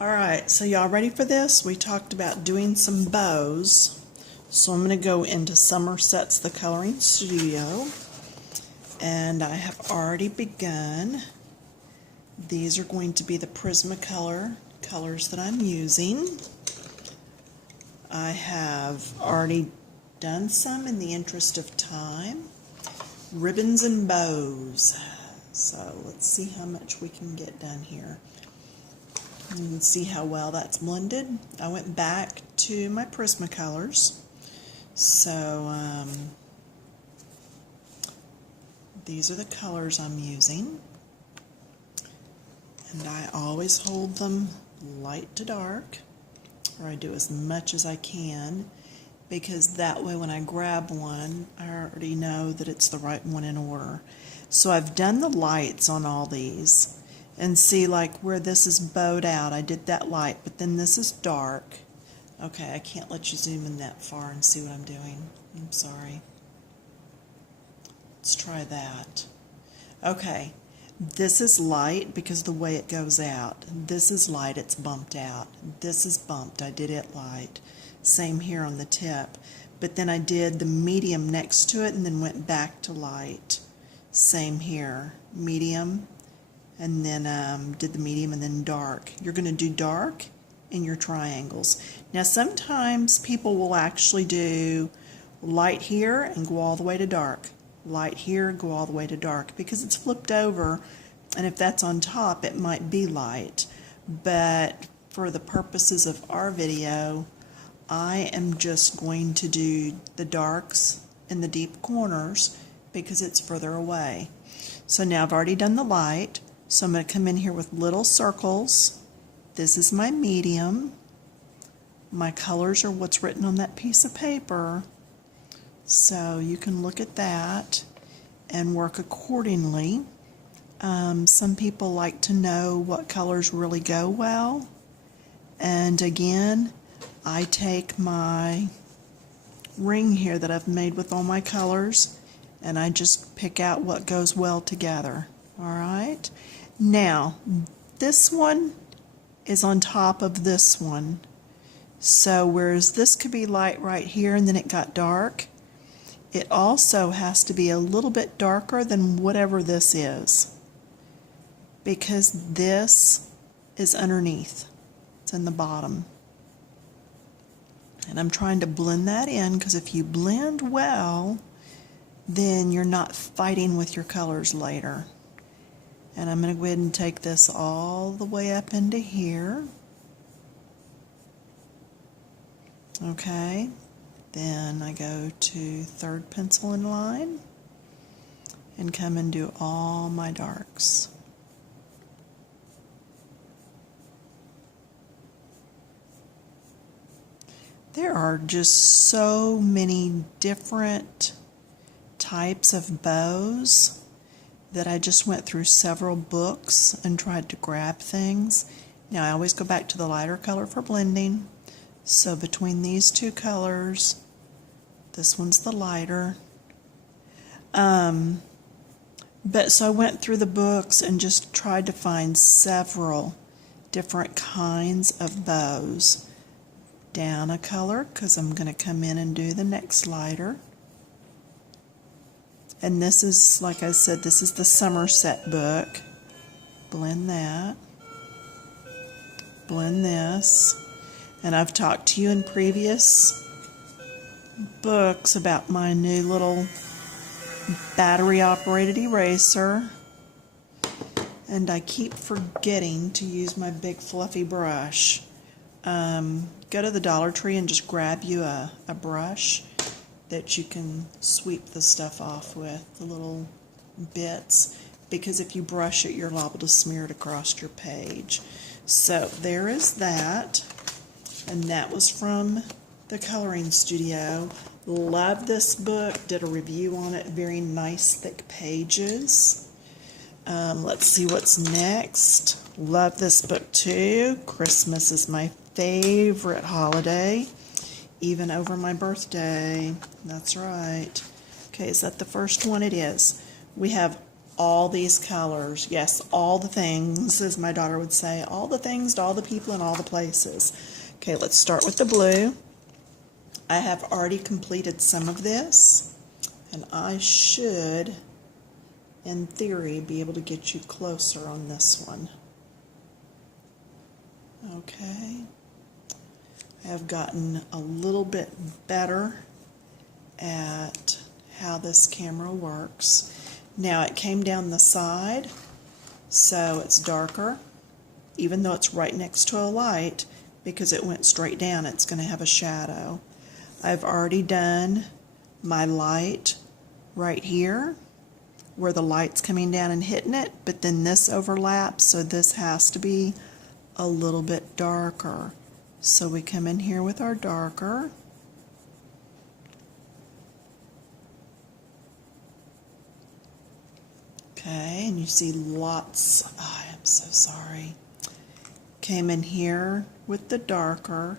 Alright, so y'all ready for this? We talked about doing some bows. So I'm going to go into Somerset's The Coloring Studio. And I have already begun. These are going to be the Prismacolor colors that I'm using. I have already done some in the interest of time. Ribbons and bows. So let's see how much we can get done here. You can see how well that's blended. I went back to my Prismacolors. So these are the colors I'm using. And I always hold them light to dark, or I do as much as I can, because that way when I grab one, I already know that it's the right one in order. So I've done the lights on all these. And see, like where this is bowed out, I did that light, but then this is dark. Okay, I can't let you zoom in that far and see what I'm doing. I'm sorry. Let's try that. Okay, this is light because of the way it goes out. This is light, it's bumped out. This is bumped, I did it light. Same here on the tip. But then I did the medium next to it and then went back to light. Same here, medium. And then did the medium and then dark. You're going to do dark in your triangles. Now sometimes people will actually do light here and go all the way to dark. Light here, go all the way to dark, because it's flipped over, and if that's on top it might be light. But for the purposes of our video, I am just going to do the darks in the deep corners because it's further away. So now I've already done the light. So I'm going to come in here with little circles. This is my medium. My colors are what's written on that piece of paper. So you can look at that and work accordingly. Some people like to know what colors really go well. And again, I take my ring here that I've made with all my colors and I just pick out what goes well together. Alright? Now, this one is on top of this one. So whereas this could be light right here and then it got dark, it also has to be a little bit darker than whatever this is, because this is underneath. It's in the bottom. And I'm trying to blend that in, because if you blend well, then you're not fighting with your colors later. And I'm going to go ahead and take this all the way up into here. Okay, then I go to third pencil in line and come and do all my darks. There are just so many different types of bows that I just went through several books and tried to grab things. Now I always go back to the lighter color for blending. So between these two colors, this one's the lighter. But so I went through the books and just tried to find several different kinds of bows. Down a color, because I'm going to come in and do the next lighter. And this is, like I said, this is the Somerset book. Blend that. Blend this. And I've talked to you in previous books about my new little battery-operated eraser. And I keep forgetting to use my big fluffy brush. Go to the Dollar Tree and just grab you a brush that you can sweep the stuff off with, the little bits, because if you brush it, you're liable to smear it across your page. So there is that, and that was from the Coloring Studio. Love this book, did a review on it, very nice thick pages. Let's see what's next. Love this book too. Christmas is my favorite holiday, even over my birthday. That's right. Okay, is that the first one? It is. We have all these colors. Yes, all the things, as my daughter would say, all the things to all the people in all the places. Okay, let's start with the blue. I have already completed some of this, and I should, in theory, be able to get you closer on this one. Okay. I have gotten a little bit better at how this camera works. Now it came down the side, so it's darker, even though it's right next to a light, because it went straight down, it's going to have a shadow. I've already done my light right here, where the light's coming down and hitting it, but then this overlaps, so this has to be a little bit darker. So we come in here with our darker. Okay, and you see lots, oh, I'm so sorry. Came in here with the darker,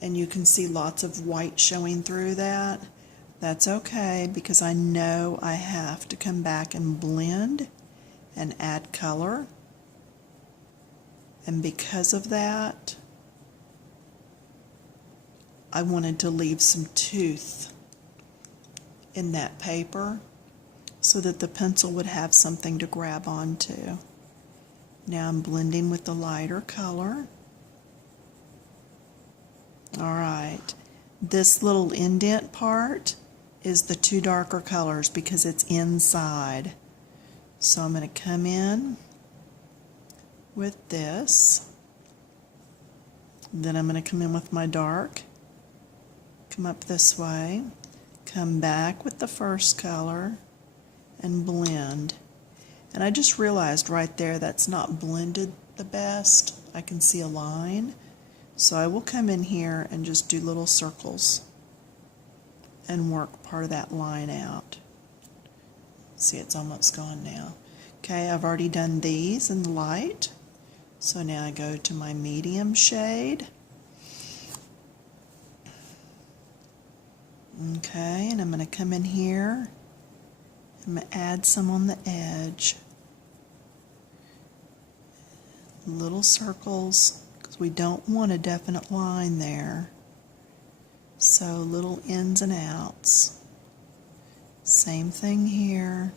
and you can see lots of white showing through that. That's okay, because I know I have to come back and blend and add color. And because of that, I wanted to leave some tooth in that paper so that the pencil would have something to grab onto. Now I'm blending with the lighter color. Alright, this little indent part is the two darker colors because it's inside. So I'm going to come in with this. Then I'm going to come in with my dark. Come up this way. Come back with the first color and blend. And I just realized right there that's not blended the best. I can see a line. So I will come in here and just do little circles and work part of that line out. See, it's almost gone now. Okay, I've already done these in the light. So now I go to my medium shade. Okay, and I'm going to come in here. I'm going to add some on the edge. Little circles, because we don't want a definite line there. So little ins and outs. Same thing here.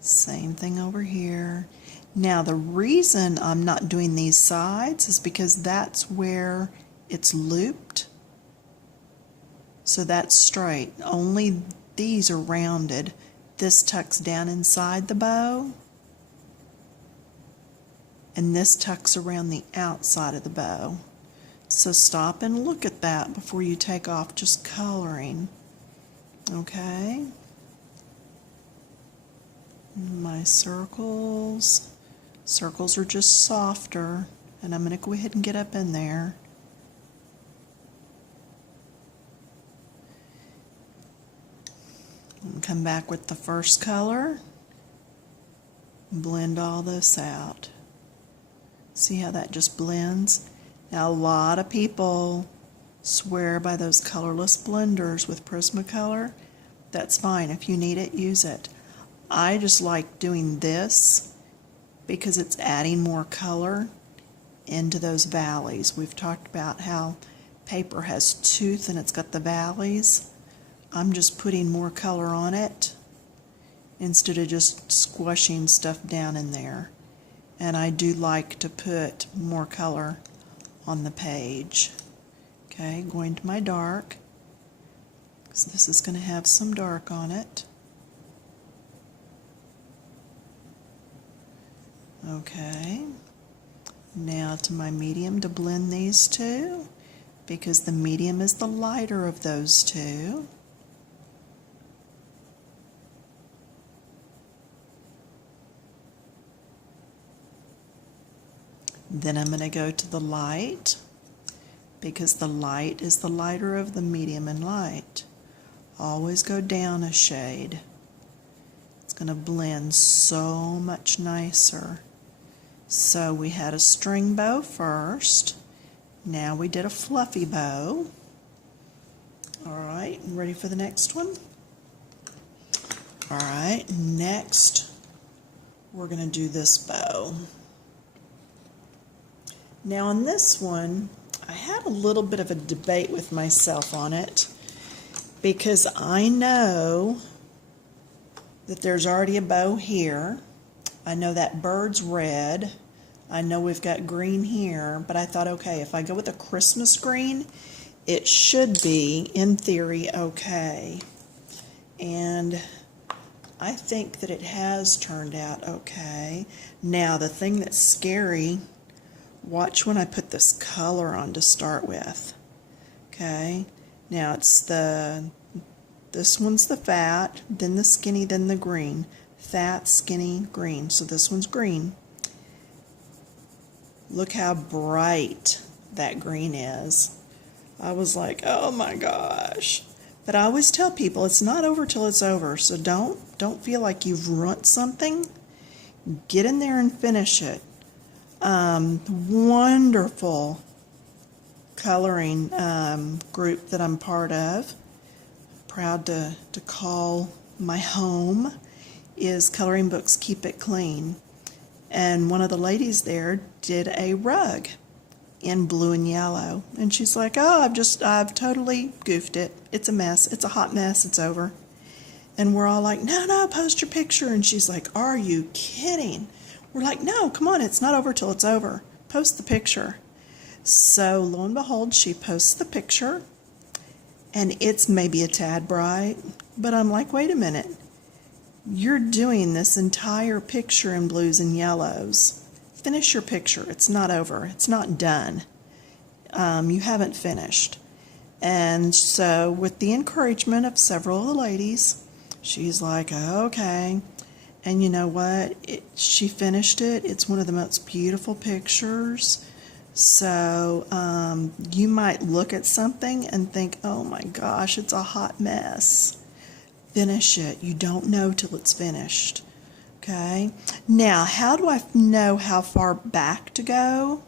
Same thing over here. Now the reason I'm not doing these sides is because that's where it's looped. So that's straight. Only these are rounded. This tucks down inside the bow, and this tucks around the outside of the bow. So stop and look at that before you take off just coloring. Okay? My circles. Circles are just softer, and I'm going to go ahead and get up in there. And come back with the first color. Blend all this out. See how that just blends? Now a lot of people swear by those colorless blenders with Prismacolor. That's fine. If you need it, use it. I just like doing this because it's adding more color into those valleys. We've talked about how paper has tooth and it's got the valleys. I'm just putting more color on it instead of just squashing stuff down in there. And I do like to put more color on the page. Okay, going to my dark, because this is going to have some dark on it. Okay, now to my medium to blend these two, because the medium is the lighter of those two. Then I'm going to go to the light, because the light is the lighter of the medium and light. Always go down a shade. It's going to blend so much nicer. So we had a string bow first. Now we did a fluffy bow. Alright, ready for the next one? All right, next we're going to do this bow. Now on this one, I had a little bit of a debate with myself on it because I know that there's already a bow here. I know that bird's red. I know we've got green here, but I thought, okay, if I go with a Christmas green, it should be, in theory, okay. And I think that it has turned out okay. Now, the thing that's scary, watch when I put this color on to start with. Okay, now it's this one's the fat, then the skinny, then the green. Fat, skinny, green. So this one's green. Look how bright that green is. I was like, oh my gosh. But I always tell people it's not over till it's over. So don't feel like you've ruined something. Get in there and finish it. Wonderful coloring group that I'm part of. Proud to call my home is Coloring Books Keep It Clean. And one of the ladies there did a rug in blue and yellow. And she's like, oh, I've totally goofed it. It's a mess. It's a hot mess. It's over. And we're all like, no, post your picture. And she's like, are you kidding? We're like, no, come on. It's not over till it's over. Post the picture. So lo and behold, she posts the picture. And it's maybe a tad bright. But I'm like, wait a minute. You're doing this entire picture in blues and yellows. Finish your picture. It's not over. It's not done. You haven't finished. And so with the encouragement of several of the ladies, she's like, okay. And you know what? She finished it. It's one of the most beautiful pictures. So you might look at something and think, oh my gosh, it's a hot mess. Finish it. You don't know till it's finished. Okay. Now, how do I know how far back to go?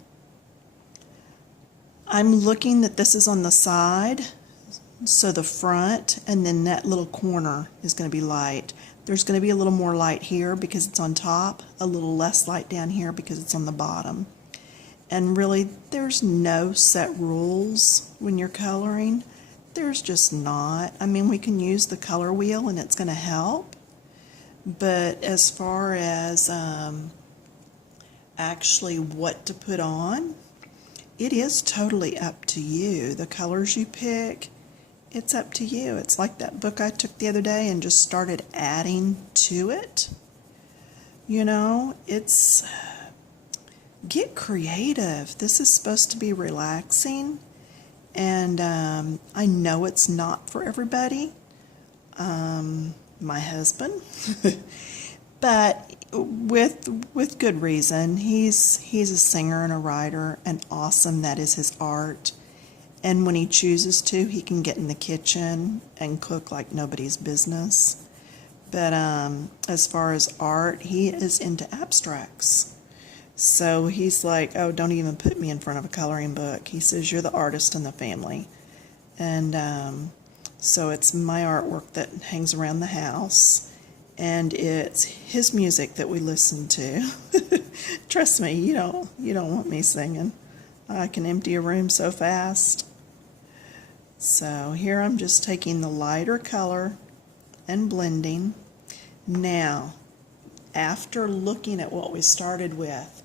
I'm looking that this is on the side, so the front, and then that little corner is going to be light. There's going to be a little more light here because it's on top, a little less light down here because it's on the bottom. And really, there's no set rules when you're coloring. There's just not. I mean, we can use the color wheel and it's going to help. But as far as actually what to put on, it is totally up to you. The colors you pick, it's up to you. It's like that book I took the other day and just started adding to it. You know, it's, get creative. This is supposed to be relaxing. And I know it's not for everybody. My husband, but with good reason. He's a singer and a writer, and awesome. That is his art. And when he chooses to, he can get in the kitchen and cook like nobody's business. But as far as art, he is into abstracts. So he's like, oh, don't even put me in front of a coloring book. He says, you're the artist in the family. And so it's my artwork that hangs around the house, and it's his music that we listen to. Trust me, you don't want me singing. I can empty a room so fast. So here I'm just taking the lighter color and blending. Now, after looking at what we started with,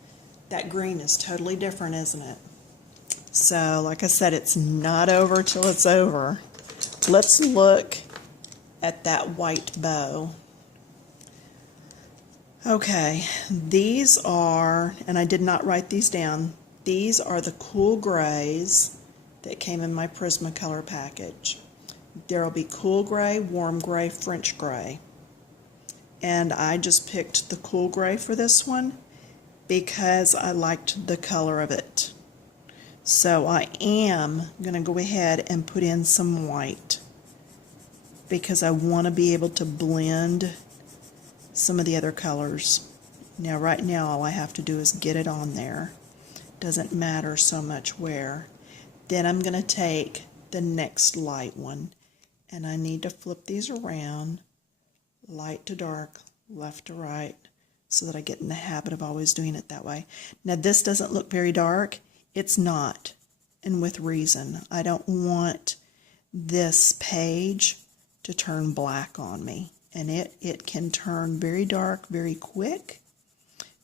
that green is totally different, isn't it? So, like I said, it's not over till it's over. Let's look at that white bow. Okay, these are, and I did not write these down, these are the cool grays that came in my Prismacolor package. There will be cool gray, warm gray, French gray. And I just picked the cool gray for this one because I liked the color of it. So I am going to go ahead and put in some white because I want to be able to blend some of the other colors. Now, right now, all I have to do is get it on there. Doesn't matter so much where. Then I'm going to take the next light one, and I need to flip these around light to dark, left to right, so that I get in the habit of always doing it that way. Now this doesn't look very dark. It's not, and with reason. I don't want this page to turn black on me, and it can turn very dark very quick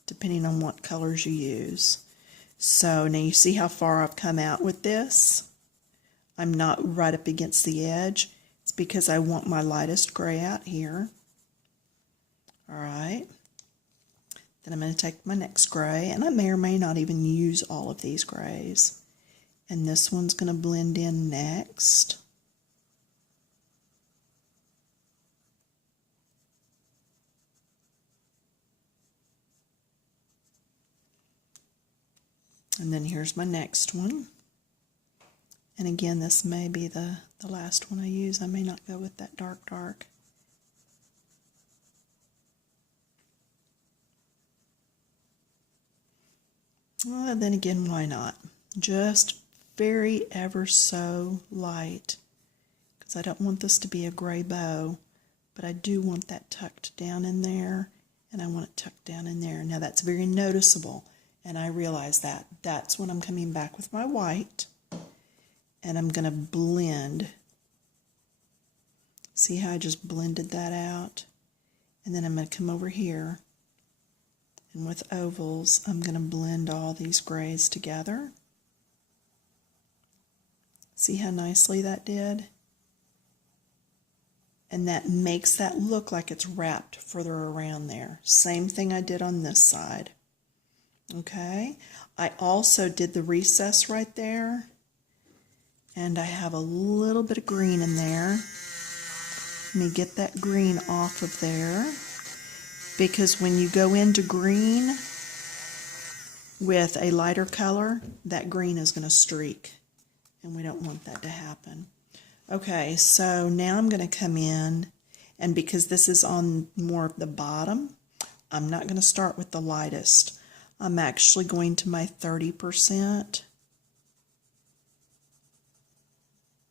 depending on what colors you use. So now you see how far I've come out with this. I'm not right up against the edge. It's because I want my lightest gray out here. All right. Then I'm going to take my next gray, and I may or may not even use all of these grays. And this one's going to blend in next. And then here's my next one. And again, this may be the last one I use. I may not go with that dark, dark. Well, then again, why not? Just very ever so light, because I don't want this to be a gray bow, but I do want that tucked down in there, and I want it tucked down in there. Now that's very noticeable, and I realize that. That's when I'm coming back with my white, and I'm going to blend. See how I just blended that out? And then I'm going to come over here, and with ovals, I'm going to blend all these grays together. See how nicely that did? And that makes that look like it's wrapped further around there. Same thing I did on this side. Okay? I also did the recess right there. And I have a little bit of green in there. Let me get that green off of there. Because when you go into green with a lighter color, that green is going to streak. And we don't want that to happen. Okay, so now I'm going to come in, and because this is on more of the bottom, I'm not going to start with the lightest. I'm actually going to my 30%.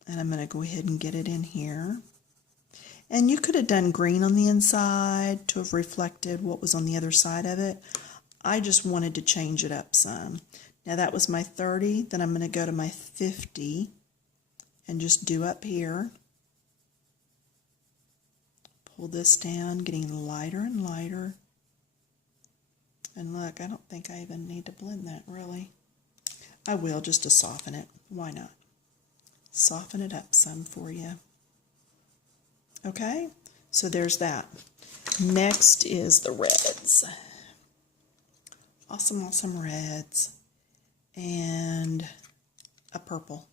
And I'm going to go ahead and get it in here. And you could have done green on the inside to have reflected what was on the other side of it. I just wanted to change it up some. Now that was my 30. Then I'm going to go to my 50 and just do up here. Pull this down, getting lighter and lighter. And look, I don't think I even need to blend that really. I will just to soften it. Why not? Soften it up some for you. Okay, so there's that. Next is the reds. Awesome, awesome reds. And a purple.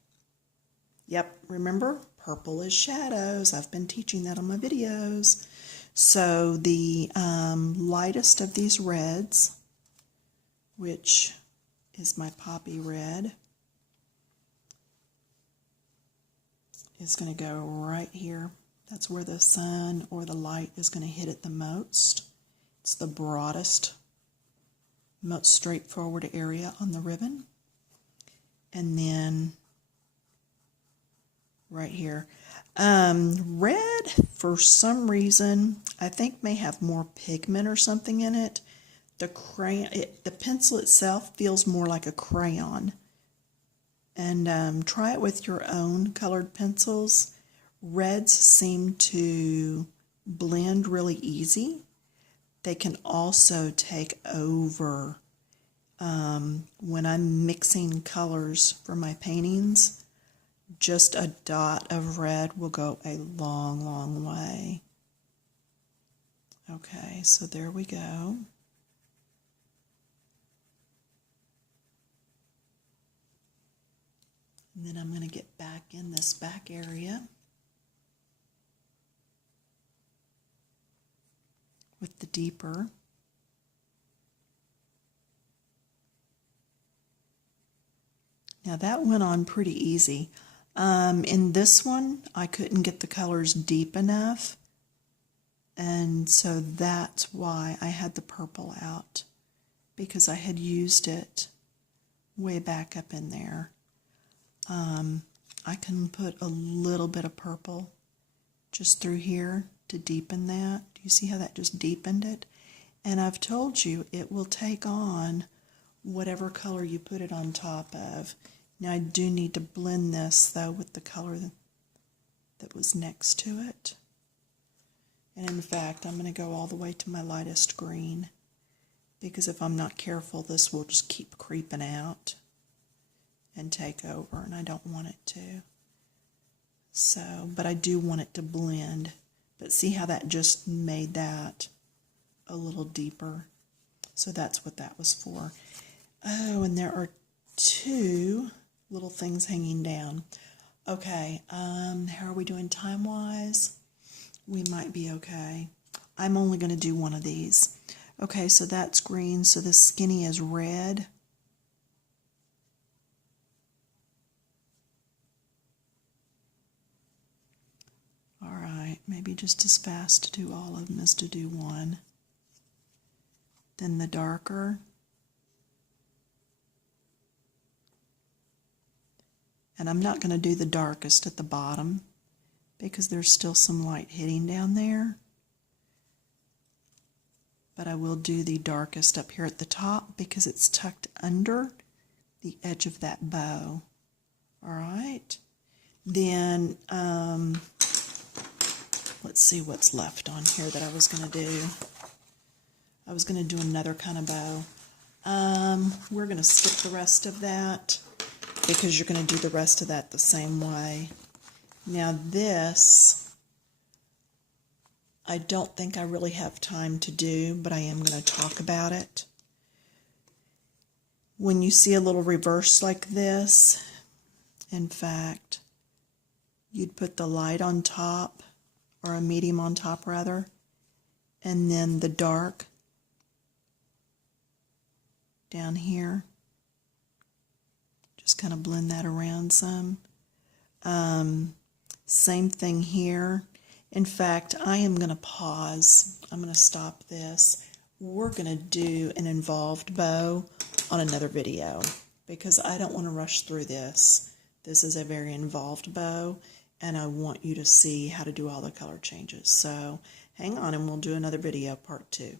Yep, remember, purple is shadows. I've been teaching that on my videos. So the lightest of these reds, which is my poppy red, is going to go right here. That's where the sun or the light is going to hit it the most. It's the broadest, most straightforward area on the ribbon. And then right here. Red, for some reason, I think may have more pigment or something in it. The pencil itself feels more like a crayon. And try it with your own colored pencils. Reds seem to blend really easy. They can also take over when I'm mixing colors for my paintings. Just a dot of red will go a long, long way. Okay, so there we go. And then I'm going to get back in this back area with the deeper. Now that went on pretty easy. In this one, I couldn't get the colors deep enough, and so that's why I had the purple out, because I had used it way back up in there. I can put a little bit of purple just through here to deepen that. Do you see how that just deepened it? And I've told you it will take on whatever color you put it on top of. Now I do need to blend this though with the color that was next to it. And in fact, I'm going to go all the way to my lightest green, because if I'm not careful, this will just keep creeping out and take over, and I don't want it to. So, but I do want it to blend. But see how that just made that a little deeper? So that's what that was for. Oh, and there are two little things hanging down. Okay, how are we doing time-wise? We might be okay. I'm only going to do one of these. Okay, so that's green, so the skinny is red. All right, maybe just as fast to do all of them as to do one. Then the darker. And I'm not going to do the darkest at the bottom because there's still some light hitting down there. But I will do the darkest up here at the top because it's tucked under the edge of that bow. All right. Then, let's see what's left on here that I was going to do. I was going to do another kind of bow. We're going to skip the rest of that because you're going to do the rest of that the same way. Now this, I don't think I really have time to do, but I am going to talk about it. When you see a little reverse like this, in fact, you'd put the light on top, or a medium on top rather, and then the dark down here. Just kind of blend that around some. Same thing here. In fact, I am going to pause. I'm going to stop this. We're going to do an involved bow on another video because I don't want to rush through this. This is a very involved bow, and I want you to see how to do all the color changes. So hang on and we'll do another video, part 2.